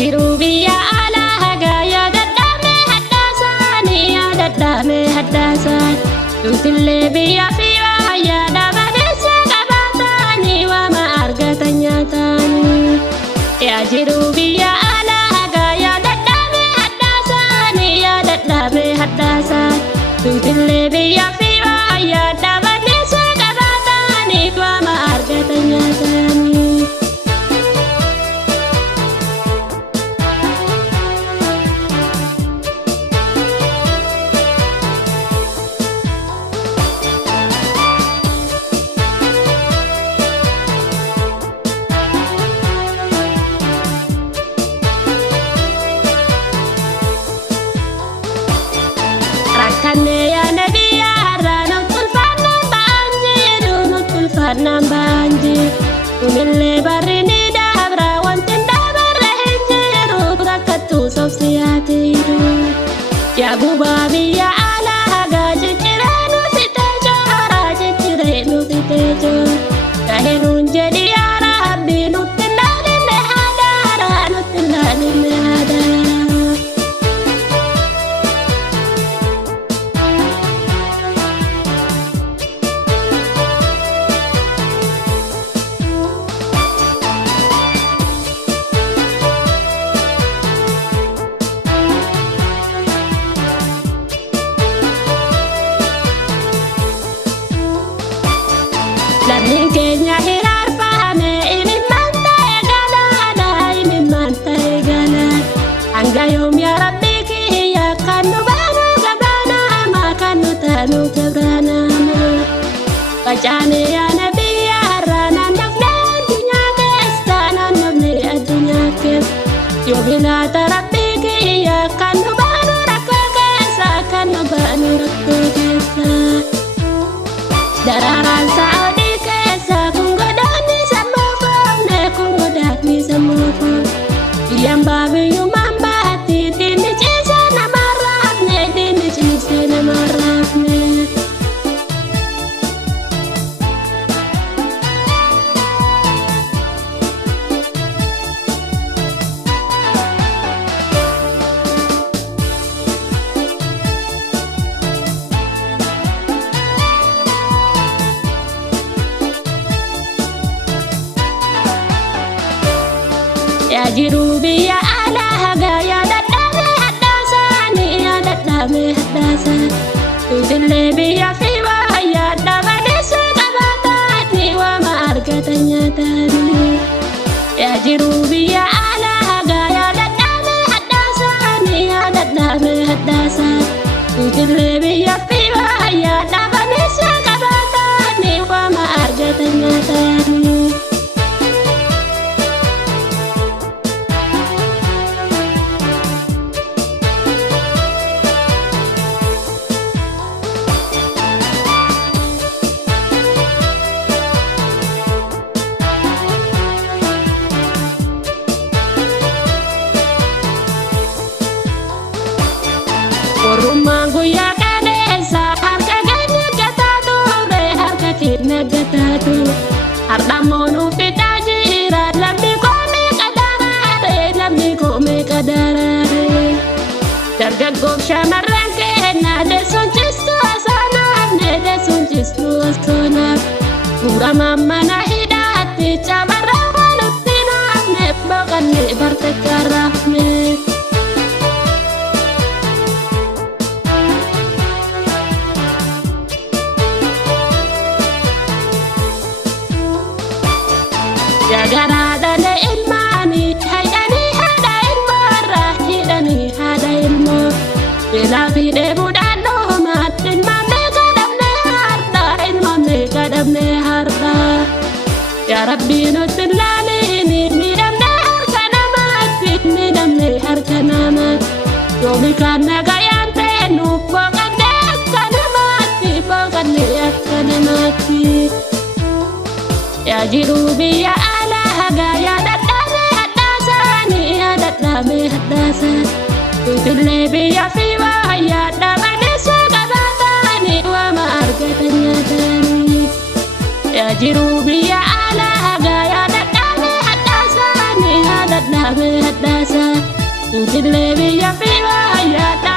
jiru biyya alaa hagaa yaadadhaame haddaasanii yaadadhaame haddaasan duutillee biyya fi waa yaada badeessa qabaatanii waama argatan nyaatanii yaa jiru biyya alaa hagaa yaadadhaame haddaasanii yaadadhaame haddaasan duutillee biyya fi waa yaada badeessa qabaatanii waama argatan nyaatanii. Nan banji kumille barini dabra wantin dabarre hinjiru rakkatu sobsiyatiru ya gubabi ya ala haga jechirenu sitejo hara jechirenu sitejo kahenun jadi ya rabbi nuttilalille hadara nuttilalille hadara. Lammiin keenya hiraarfame imimmaan ta'e galaana imimmaan ta'e galaana hanga yoom yaa rabbii kiyya kan nu baanu gabraanama kan nu taanu gabraanama facaane yaa nabii har'a naannofne addunyaa keessa naannofne addunyaa keessa yoo bilaata rabbii kiyya kan nu baanu rakkoo keessa kan nu baanu rakkoo keessa daraaraan sa'a. Yang babi yuman bahati dini cisa nama rafne dini cisa nama rafne. Ya jiru biyya alaa hagaa yaadadhaame haddaasanii yaadadhaame haddaasan duutillee biyya fi waa yaada badeessa qabaatanii waama argatan nyaatanii yaa jiru biyya alaa hagaa yaadadhaame haddaasanii yaadadhaame haddaasan duutillee biyya fi waa yaada badeessa qabaatanii waama argatan nyaatanii. Orummaan guyyaa qabeessa harka keenya gataatu harka keenya gataatu har'ammoo nuuf fidaa jira lammi koomee qadaraare lammi koomee qadaraare dargaggoof shamarran keenya deessuun cistu osoonaaf deessuun cistu osoonaaf muramaan mana hidhaatti cabarraa walutti naafne boqonnee bartechaa raafne. Jagaraadhalee ilmaanii haydhanii haadha ilmoorraa hidhanii haadha ilmoo beelaa fi dheebuudhaan dhumaatti ilmaan meeqa dhabnee har'a ilmaan meeqa dhabnee har'a yaa rabbii nutti ilaaliini miidhamnee harka namaatti miidhamnee harka namaatti yoomi kan nagayaan ta'e nuuf boqonnee akka namaatti boqonnee akka namaatti yaa jiru biyya hagaa yaadadhaame haddaasanii yaadadhaame haddaasan duutillee biyya fi waa yaada badeessa qabaatanii waama argatan nyaatanii yaa jiru biyya alaa hagaa yaadadhaame haddaasanii yaadadhaame haddaasan. Dille biyya fi baay'ata.